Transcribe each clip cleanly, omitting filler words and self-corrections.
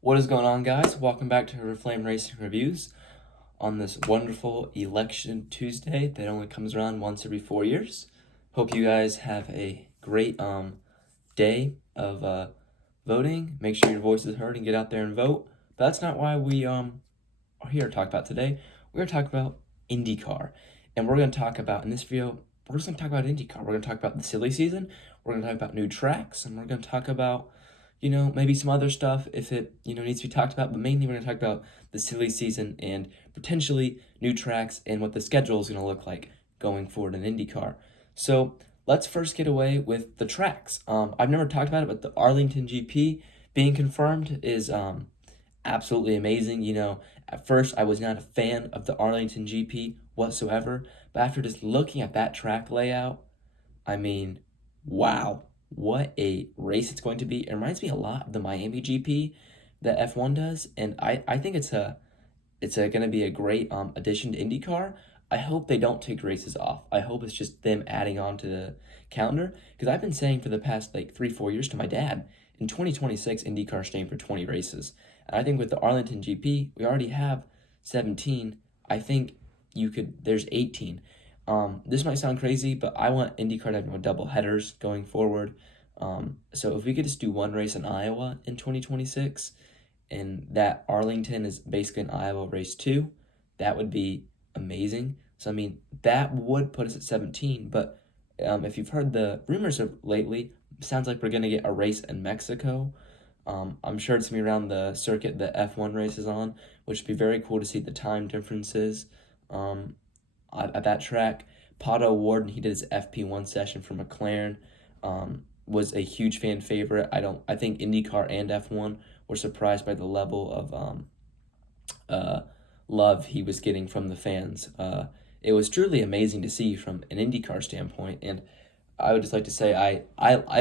What is going on, guys? Welcome back to Reflame Racing Reviews on this wonderful election Tuesday that only comes around once every 4 years. Hope you guys have a great day of voting. Make sure your voice is heard and get out there and vote. But that's not why we are here to talk about today. We're going to talk about INDYCAR. And we're going to talk about, in this video, we're just going to talk about INDYCAR. We're going to talk about the silly season. We're going to talk about new tracks. And we're going to talk about maybe some other stuff if it, needs to be talked about, but mainly we're going to talk about the silly season and potentially new tracks and what the schedule is going to look like going forward in IndyCar. So let's first get away with the tracks. I've never talked about it, but the Arlington GP being confirmed is absolutely amazing. At first I was not a fan of the Arlington GP whatsoever, but after just looking at that track layout, I mean, wow, what a race it's going to be. It reminds me a lot of the Miami GP that F1 does, and I think it's going to be a great addition to IndyCar. I hope they don't take races off. I hope it's just them adding on to the calendar, because I've been saying for the past 3-4 years to my dad, in 2026 IndyCar staying for 20 races. And I think with the Arlington GP, we already have 17. I think there's 18. This might sound crazy, but I want IndyCar to have no double headers going forward. So if we could just do one race in Iowa in 2026, and that Arlington is basically an Iowa race too, that would be amazing. So, I mean, that would put us at 17, but if you've heard the rumors of lately, sounds like we're going to get a race in Mexico. I'm sure it's going to be around the circuit that F1 races on, which would be very cool to see the time differences. At that track, Pato Ward, and he did his FP1 session for McLaren, was a huge fan favorite. I think IndyCar and F1 were surprised by the level of love he was getting from the fans. It was truly amazing to see from an IndyCar standpoint, and I would just like to say I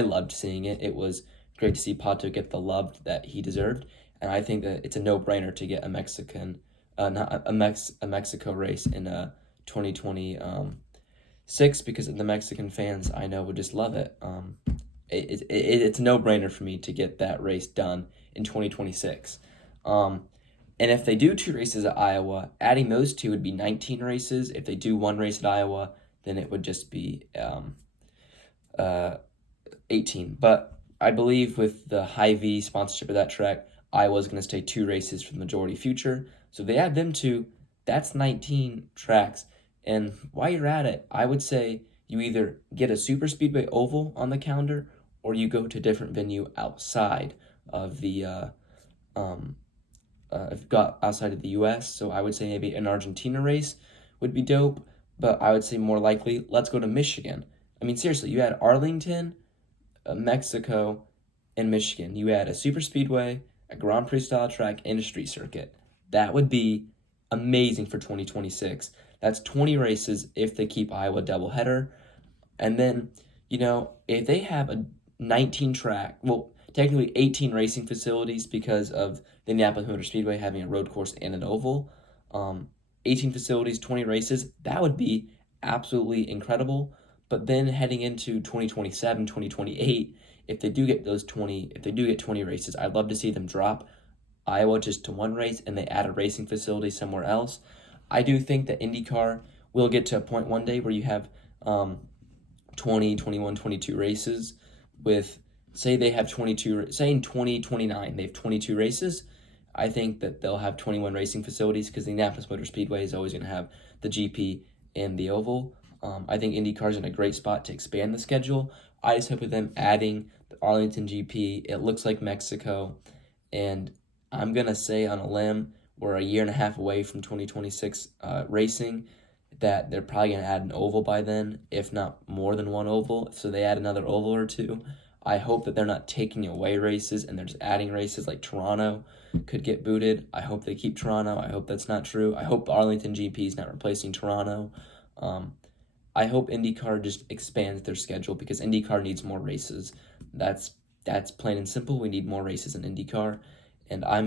loved seeing it. It was great to see Pato get the love that he deserved, and I think that it's a no-brainer to get a Mexico race in 2026, because the Mexican fans I know would just love it. It's a no-brainer for me to get that race done in 2026. And if they do 2 races at Iowa, adding those 2 would be 19 races. If they do 1 race at Iowa, then it would just be 18. But I believe with the Hy-Vee sponsorship of that track, Iowa's going to stay 2 races for the majority future. So if they add them 2, that's 19 tracks. And while you're at it, I would say you either get a super speedway oval on the calendar, or you go to a different venue outside of the outside of the U.S. So I would say maybe an Argentina race would be dope, but I would say more likely let's go to Michigan. I mean, seriously, you had Arlington, Mexico, and Michigan. You had a super speedway, a Grand Prix style track, and a street circuit. That would be amazing for 2026. That's 20 races if they keep Iowa doubleheader. And then, if they have a 19 track, well, technically 18 racing facilities because of the Indianapolis Motor Speedway having a road course and an oval, 18 facilities, 20 races, that would be absolutely incredible. But then heading into 2027, 2028, if they do get 20 races, I'd love to see them drop Iowa just to 1 race and they add a racing facility somewhere else. I do think that IndyCar will get to a point one day where you have 20, 21, 22 races with, say they have 22, say in 2029 they have 22 races. I think that they'll have 21 racing facilities, because the Indianapolis Motor Speedway is always going to have the GP and the oval. I think IndyCar's in a great spot to expand the schedule. I just hope with them adding the Arlington GP, it looks like Mexico, and I'm going to say on a limb, we're a year and a half away from 2026 racing, that they're probably going to add an oval by then, if not more than 1 oval. So they add another oval or 2. I hope that they're not taking away races and they're just adding races, like Toronto could get booted. I hope they keep Toronto. I hope that's not true. I hope Arlington GP is not replacing Toronto. I hope IndyCar just expands their schedule, because IndyCar needs more races. That's plain and simple. We need more races in IndyCar. And I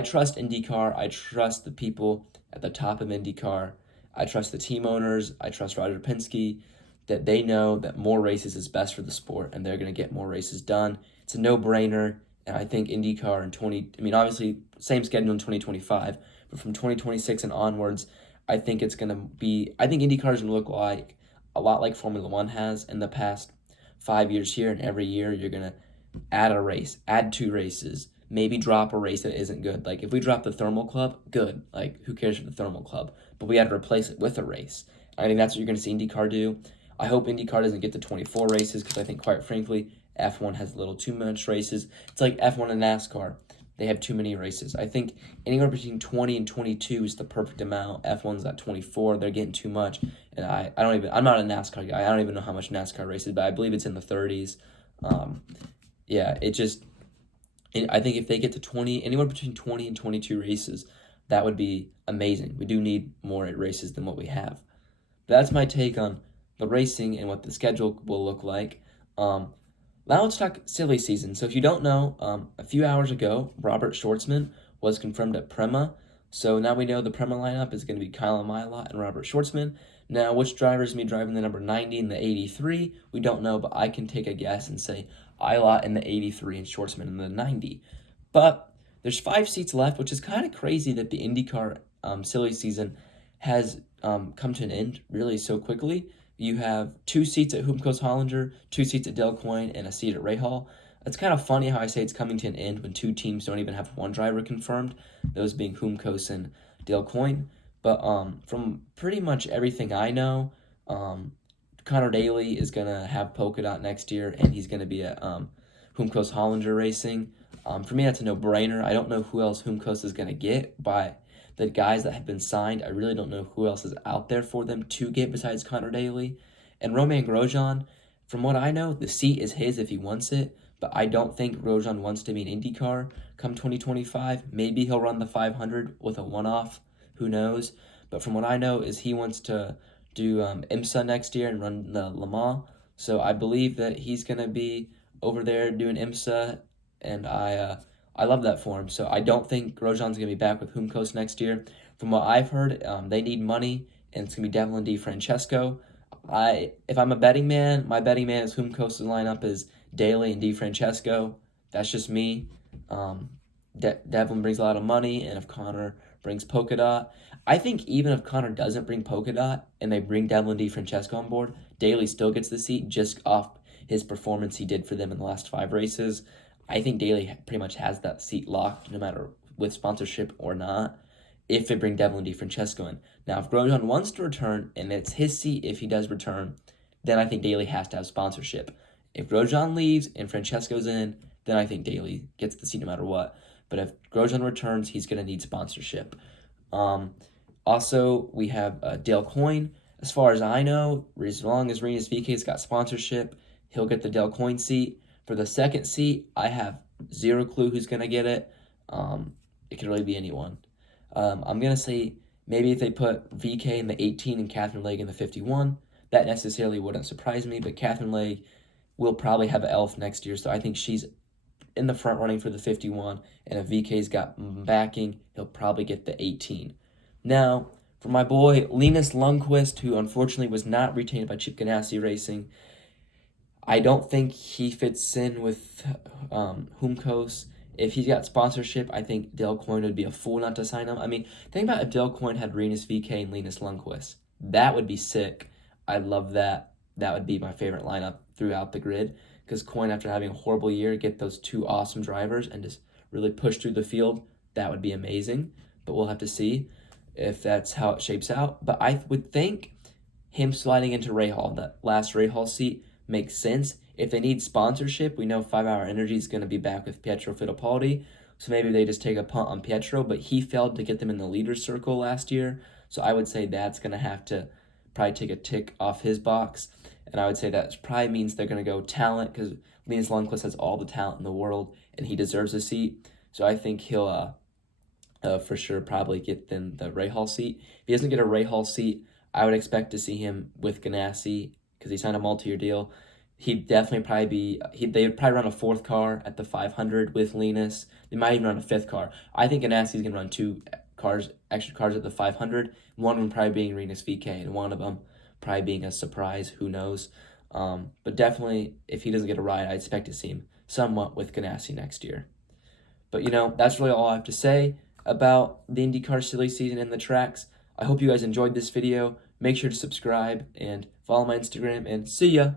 trust IndyCar. I trust the people at the top of IndyCar. I trust the team owners. I trust Roger Penske, that they know that more races is best for the sport, and they're going to get more races done. It's a no-brainer, And I think IndyCar in obviously same schedule in 2025, but from 2026 and onwards, I think IndyCar is going to look like a lot like Formula One has in the past 5 years here. And every year you're going to add a race, add 2 races, maybe drop a race that isn't good. Like if we drop the Thermal Club, good. Like who cares for the Thermal Club? But we had to replace it with a race. I think that's what you're going to see IndyCar do. I hope IndyCar doesn't get to 24 races because I think, quite frankly, F1 has a little too much races. It's like F1 and NASCAR. They have too many races. I think anywhere between 20 and 22 is the perfect amount. F1's at 24. They're getting too much. And I'm not a NASCAR guy. I don't even know how much NASCAR races, but I believe it's in the 30s. I think if they get to anywhere between 20 and 22 races, that would be amazing. We do need more races than what we have. But that's my take on the racing and what the schedule will look like. Now let's talk silly season. So if you don't know, a few hours ago, Robert Shwartzman was confirmed at Prema. So now we know the Prema lineup is going to be Kyle Mailot and Robert Shwartzman. Now, which driver is going to be driving the number 90 and the 83? We don't know, but I can take a guess and say Mailot in the 83 and Shwartzman in the 90. But there's 5 seats left, which is kind of crazy that the IndyCar silly season has come to an end really so quickly. You have 2 seats at Hoomco's Hollinger, 2 seats at Dale Coyne, and a seat at Rahal. It's kind of funny how I say it's coming to an end when 2 teams don't even have 1 driver confirmed, those being Hoomco's and Dale Coyne. But from pretty much everything I know, Connor Daly is going to have Polka Dot next year, and he's going to be at Hoomco's Hollinger Racing. For me, that's a no-brainer. I don't know who else Hoomco's is going to get by the guys that have been signed. I really don't know who else is out there for them to get besides Connor Daly. And Romain Grosjean, from what I know, the seat is his if he wants it, but I don't think Grosjean wants to be in IndyCar come 2025. Maybe he'll run the 500 with a one-off, who knows? But from what I know is he wants to do IMSA next year and run the Le Mans. So I believe that he's going to be over there doing IMSA, and I love that for him. So I don't think Grosjean's going to be back with Hoomco's next year. From what I've heard, they need money, and it's going to be Devlin DiFrancesco. If I'm a betting man, my betting man is Hoomco's lineup is Daly and DiFrancesco. That's just me. Devlin brings a lot of money, and if Connor brings Polka Dot, I think even if Connor doesn't bring Polka Dot and they bring Devlin DiFrancesco on board, Daly still gets the seat just off his performance he did for them in the last 5 races. I think Daly pretty much has that seat locked no matter with sponsorship or not if they bring Devlin DiFrancesco in. Now, if Grosjean wants to return and it's his seat if he does return, then I think Daly has to have sponsorship. If Grosjean leaves and Francesco's in, then I think Daly gets the seat no matter what. But if Grosjean returns, he's going to need sponsorship. Also, we have Dale Coyne. As far as I know, as long as Rinus VK's got sponsorship, he'll get the Dale Coyne seat. For the second seat, I have zero clue who's going to get it. It could really be anyone. I'm going to say maybe if they put VK in the 18 and Catherine Legge in the 51, that necessarily wouldn't surprise me, but Catherine Legge will probably have an elf next year, so I think she's in the front running for the 51, and if VK's got backing, he'll probably get the 18. Now, for my boy Linus Lundqvist, who unfortunately was not retained by Chip Ganassi Racing, I don't think he fits in with Hoomco's. If he's got sponsorship, I think Dale Coyne would be a fool not to sign him. I mean, think about if Dale Coyne had Rinus VK and Linus Lundqvist. That would be sick. I'd love that. That would be my favorite lineup throughout the grid. Because Coyne, after having a horrible year, get those 2 awesome drivers and just really push through the field. That would be amazing. But we'll have to see if that's how it shapes out. But I would think him sliding into Rahal, that last Rahal seat, makes sense. If they need sponsorship, we know 5 Hour Energy is going to be back with Pietro Fittipaldi. So maybe they just take a punt on Pietro, but he failed to get them in the leaders circle last year. So I would say that's going to have to probably take a tick off his box. And I would say that probably means they're going to go talent because Linus Lundqvist has all the talent in the world and he deserves a seat. So I think he'll for sure probably get them the Rahal seat. If he doesn't get a Rahal seat, I would expect to see him with Ganassi because he signed a multi-year deal. He'd definitely probably be, they'd probably run a 4th car at the 500 with Linus. They might even run a 5th car. I think Ganassi's going to run 2 extra cars at the 500. One of them probably being Rinus VK and one of them probably being a surprise, who knows. But definitely, if he doesn't get a ride, I expect to see him somewhat with Ganassi next year. But, that's really all I have to say about the IndyCar silly season and the tracks. I hope you guys enjoyed this video. Make sure to subscribe and follow my Instagram, and see ya!